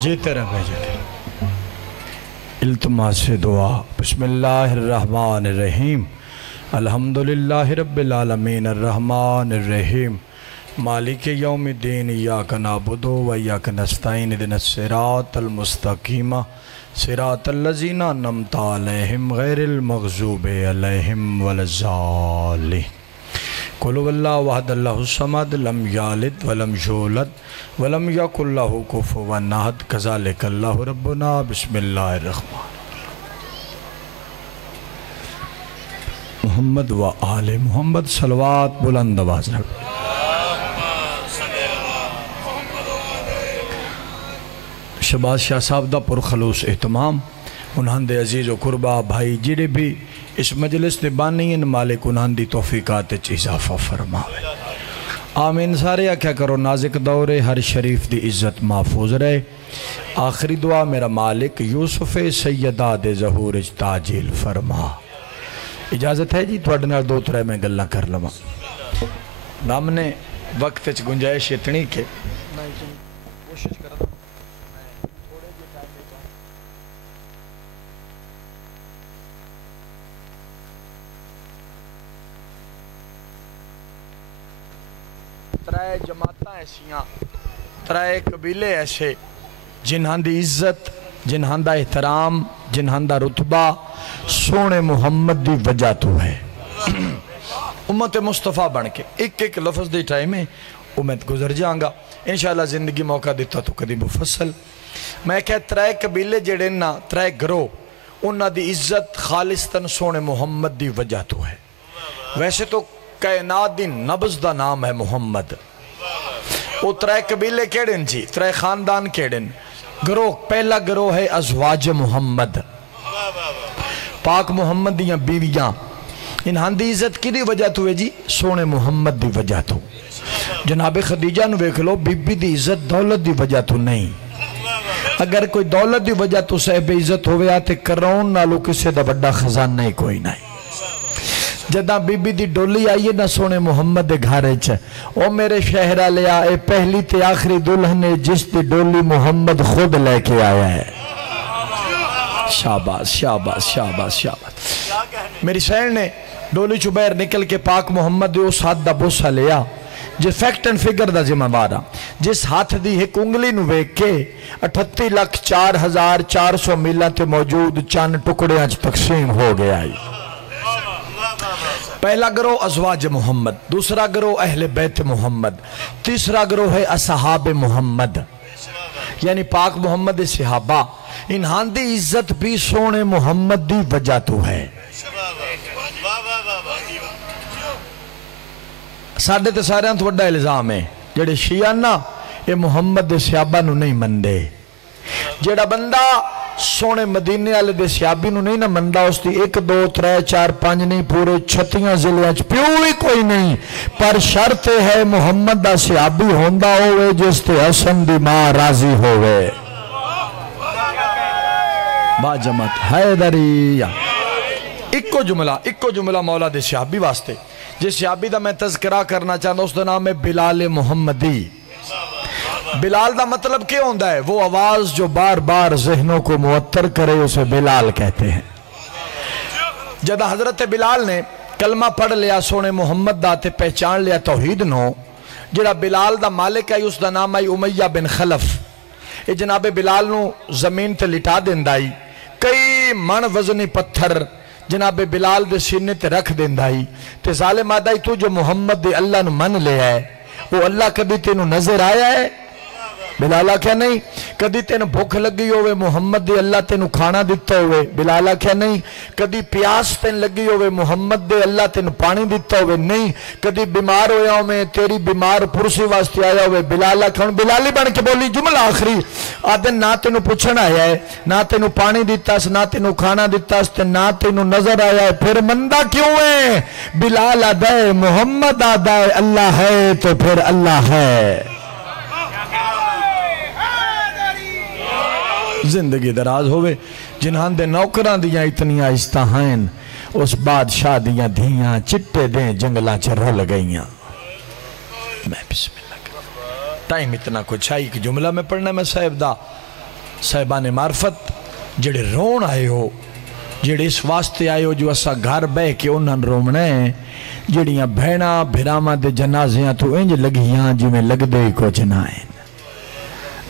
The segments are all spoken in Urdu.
جیتے رہے جیتے التماس دعا بسم اللہ الرحمن الرحیم الحمدللہ رب العالمین الرحمن الرحیم مالک یوم الدین ایاک نعبد و ایاک نستعین اہدنا الصراط المستقیم صراط الذین انعمت علیہم غیر المغضوب علیہم ولا الضالین قل هو اللہ وحد اللہ الصمد لم یلد ولم یولد ولم یکن لہ کفوا احد کذالک اللہ ربنا بسم اللہ الرحمن محمد و آل محمد صلوات بلند آواز رکھ شہباز شاہ صاحب دا پرخلوص اہتمام انہاں دے عزیز و قربہ بھائی جڑے بھی اس مجلس دے بانی ان مالک انہاں دی توفیقات اضافہ فرماوے آمین سارے کیا کرو نازک دورے ہر شریف دی عزت محفوظ رہے آخری دعا میرا مالک یوسف سیدہ دے ظہور تاجیل فرما اجازت ہے جی تھوڑے نال دو ترے میں گلہ کر لما نام نے وقت اچھ گنجائش اتنی کے کوشش کرتا ترائے جماعتاں ایسیاں ترائے قبیلے ایسے جنہاں دی عزت جنہاں دا احترام جنہاں دا رتبہ سونے محمد دی وجہ تو ہے امت مصطفیٰ بن کے ایک ایک لفظ دی ٹائم میں امت گزر جاؤں گا انشاءاللہ زندگی موقع دیتا تو کدی مفصل میں کہہ ترائے قبیلے جڑے نا ترائے گروہ انہاں دی عزت خالصتاً سونے محمد دی وجہ تو ہے ویسے تو کائنات دی نبض دا نام ہے محمد وہ ترائے قبیلے کیڑن جی ترائے خاندان کیڑن گروہ پہلا گروہ ہے ازواج محمد پاک محمد دیاں بیویاں انہاں دی عزت کی دی وجہ تو ہے جی سونے محمد دی وجہ تو جناب خدیجہ نو بیکھ لو بی بی دی عزت دولت دی وجہ تو نہیں اگر کوئی دولت دی وجہ تو صاحب عزت ہوئے آتے کرون نالو کسے دا بڑا خزان نہیں کوئی نہیں جدہ بی بی دی ڈولی آئیے نہ سونے محمد دے گھارے چھے او میرے شہرہ لیا اے پہلی تے آخری دلہنے جس دی ڈولی محمد خود لے کے آیا ہے شاباز شاباز شاباز شاباز میری سہر نے ڈولی چوبیر نکل کے پاک محمد دے اس ہاتھ دا بوسا لیا جس فیکٹ اینڈ فگر دا ذمہ وارا جس ہاتھ دی ایک انگلی نو ویک کے 38,04,400 میلہ تے موجود چاند ٹکڑے آج تقسیم ہو گیا ہے پہلا گروہ ازواج محمد دوسرا گروہ اہل بیت محمد تیسرا گروہ ہے اصحاب محمد یعنی پاک محمد صحابہ انہاں دی عزت بھی سونے محمد دی وجہ تو ہے ساڑھے تے سارے تو بڑا الزام ہے جڑے شیعہ نا یہ محمد دے صحابہ نو نہیں مندے جڑا بندہ سونے مدینے والے دے صحابی نو نہیں نہ مندہ اس دی 1 2 3 4 5 نہیں پورے 36 ضلع پیوئی کوئی نہیں پر شرط ہے محمد دا صحابی ہوندہ ہوئے جس تے حسن دی ماں راضی ہوئے با جماعت حیدری ایک جملہ مولا دے صحابی واسطے جس صحابی دا میں تذکرہ کرنا چاہتا اس دا نام ہے بلال محمدی بلال دا مطلب کیا ہوندہ ہے وہ آواز جو بار بار ذہنوں کو معطر کرے اسے بلال کہتے ہیں جدہ حضرت بلال نے کلمہ پڑھ لیا سونے محمد دا تے پہچان لیا توحید نو جڑا بلال دا مالک ہے اس دا نام ہے امیہ بن خلف اے جناب بلال نو زمین تے لٹا دیندائی کئی من وزنی پتھر جناب بلال دے سینے تے رکھ دیندائی تے ظالم آدائی تو جو محمد دے اللہ نو من لے آئے وہ اللہ کبھی تینو نظر آیا ہے بلالہ کیا نہیں کدی تینو بھوک لگی ہوئے محمد دے اللہ تینو کھانا دیتا ہوئے بلالہ کیا نہیں کدی پیاس تین لگی ہوئے محمد دے اللہ تینو پانی دیتا ہوئے نہیں کدی بیمار ہویا ہوئے تیری بیمار پرسی واسطے آیا ہوئے بلالہ کیا بلالی بن کے بولی جملہ آخری آدھن نہ تینو پوچھنا آیا ہے نہ تینو پانی دیتا نہ تینو کھانا دیتا نہ تینو نظر آیا ہے پھر مندہ کیوں ہے بلالہ دے محمد آدھائے اللہ ہے تو پھر اللہ ہے زندگی دراز ہوئے جنہاں دے نوکران دیاں اتنی آہستہ ہیں اس بادشاہ دیاں دھیاں چٹے دیں جنگلہ چرھل گئیاں میں بسم اللہ ٹائم اتنا کچھ آئی کہ جملہ میں پڑھنا میں صاحب دا صاحبان معرفت جڑے رون آئے ہو، جڑے اس واسطے آئے ہو جو اسا گھر بہ کے انہاں رومنا ہے، جڑیاں بھینا بھراما دے جنازیاں تو انج لگیاں جو میں لگ دے کو جنائیں۔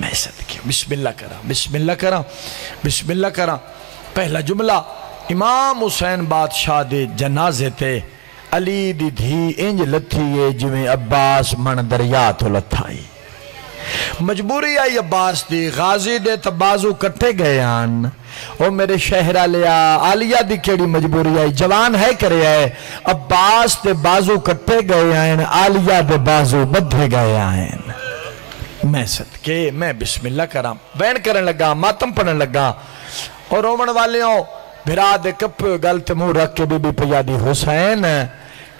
میں صدقے بسم اللہ کرا، بسم اللہ کرا، بسم اللہ کرا۔ پہلا جملہ امام حسین بادشاہ دے جنازے تے علی دی دھی انج لتھیے جو میں عباس من دریا تو لتھائی۔ مجبوری آئی عباس دی، غازی دے تبازو کٹے گئے آن، او میرے شہرہ لیا آلیہ دی کیڑی مجبوری آئی، جوان ہے کرے آئے، عباس دے بازو کٹے گئے آئین، آلیہ دے بازو بدھے گئے آئین۔ میں صدقے میں بسم اللہ کرام بین کرن لگا، ماتم پڑھن لگا، اور رومن والیوں بھرا دے کپ گلت منہ رکھ کے بی بی پیادی حسین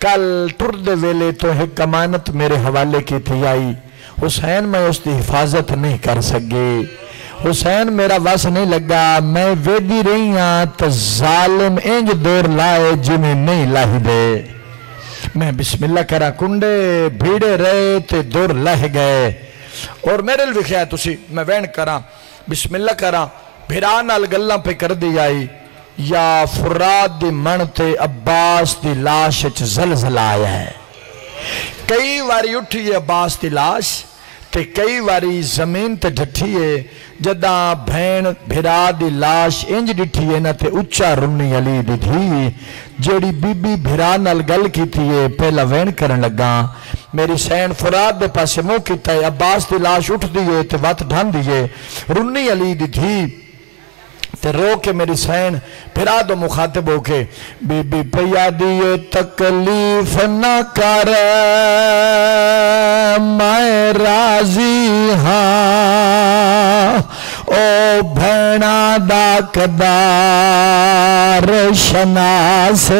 کل ٹرد ویلے تو ایک امانت میرے حوالے کی تھی آئی، حسین میں اس دی حفاظت نہیں کر سکے، حسین میرا وس نہیں لگا، میں ویدی رہی ہاں تو ظالم انج دور لائے جنہیں نہیں لاہی دے۔ میں بسم اللہ کرا، کنڈے بھیڑے رہے تے دور لہ گئے، اور میرے لئے خیال تسی میں وین کرا بسم اللہ کرا، بھیران الگلہ پہ کر دی آئی، یا فراد دی منتے عباس دی لاشچ زلزل آیا ہے۔ کئی واری اٹھی ہے عباس دی لاش تے کئی واری زمین تے ڈھٹھی ہے، جدہ بھین بھرا دی لاش انج ڈٹھی ہے نا تے اچھا رنی علی دی تھی، جیڑی بی بی بھرا نال گل کی تھی ہے، پہلا وین کرن لگا، میری سین فراد دے پاسے مو کیتا ہے، عباس دی لاش اٹھ دیئے تے وات ڈھان دیئے، رنی علی دی تھی، تے رو کے میری سین پھرا دو مخاطب ہو کے، بی بی پیادی تکلیف نہ کر میں راضی ہاں، او بھینا دا قدار شناس،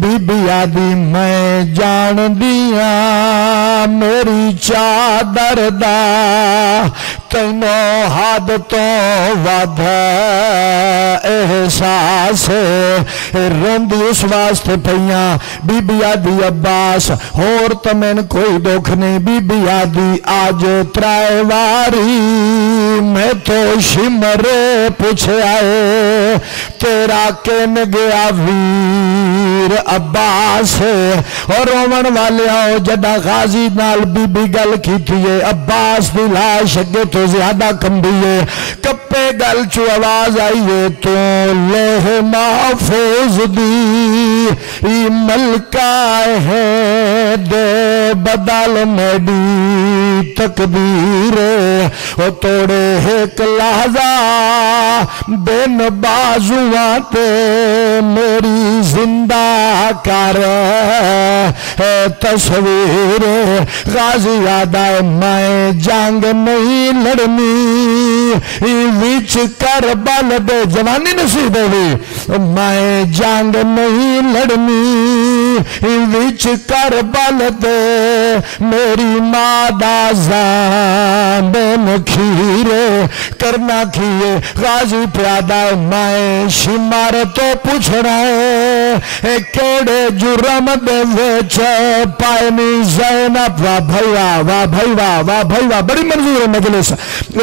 بی بی آدی میں جان دیا میری چادر دا تینوں حد تو ود احساس، روندی اس واسطے پہیاں بی بی آدی عباس اور تمہیں کوئی دکھ نہیں، بی بی آدی آج ترائے واری میں تو شمرے پوچھے آئے، تیرا کن گیا ویر عباس، اور رومن والے آؤ جدہ غازی نال بی بی گل کی تھیے، عباس دی لاش اگے تو زیادہ کم دیئے، کپے گل چو آواز آئیے تو لوح محفوظ دی ملکہ ہے دے بدل میڈی تقدیر، او توڑے ایک لحظہ بین بازوان تے میری زندہ کر تصویر، غازی آدھائے میں جنگ نہیں لڑنی ویچ کربل دے جوانی نصیب ہوئی، میں جنگ نہیں لڑنی ویچ کربل دے میری مادہ زامن کھیرے کرنا کھیے، غازی پیادہ میں شمار تو پوچھ رہے کیڑے جرم دے ویچ پائنی زینب، واہ بھائی واہ، واہ بھائی واہ، واہ بھائی واہ، بڑی منظور مجلس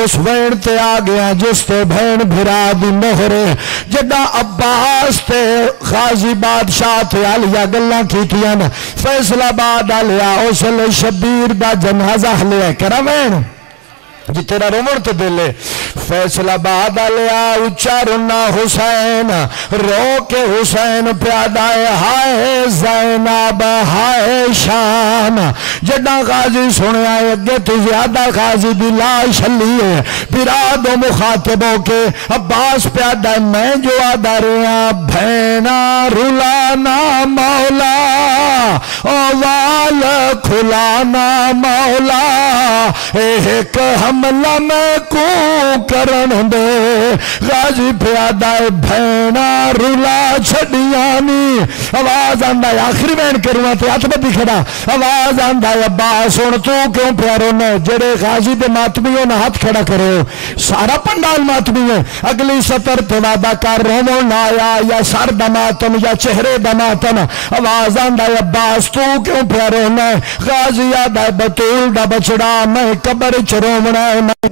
اس وین تے آگیا جس تے بھین بھرا دی مہرے، جدہ عباس تے غازی بادشاہ تے آلیا گلہ کی تیان فیصلہ باد آلیا اسل شبیر دا جنازہ لے کرا وین جی تیرا رومن تو دلے، فیصلہ باد آلیا اچھا رنا حسین، رو کے حسین پیادہ ہائے زینب ہائے شان، جڑا غازی سنے آئے اگے تو زیادہ غازی دی لاش لیے، پیراد و مخاطبوں کے عباس پیادہ میں جو آدھا رہا بھینا رولانا مولا اوال کھلانا مولا، ایک حملہ میں کو کرن دے، غازی پیادہ بھینا رولا چھڑیانی، آواز آندہ ہے آخری بین کروں تے ہاتھ بدی کھڑا، آواز آندہ ہے عباس ان تو کیوں پیاروں نے جڑے غازی دے ماتمیوں نے ہاتھ کھڑا کرے ہو، سارا پنڈال ماتمی ہے، اگلی سطر تے وعدہ کر رومن آیا یا سر دماتم یا چہرے دماتم، آواز آندہ ہے عباس تو کیوں پیاروں نے، غازی آدھا بطول دا بچڑا میں قبر چرومنا ہے میں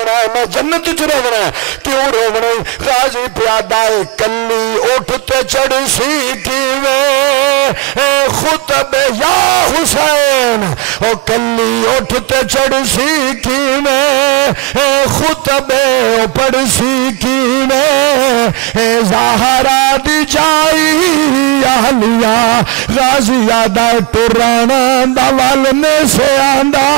رونا ہے میں جنت چ رونا ہے کیوں رونا ہے غازی پیادہ کلی اٹھتے چڑھ سی کیویں خطب یا حسین او کلی اٹھتے چڑھ سی کیویں خطب پڑھ سی کیویں زہرا دی جائی اہلیہ غازی آدھا ٹرانا دا والنے سے آندہ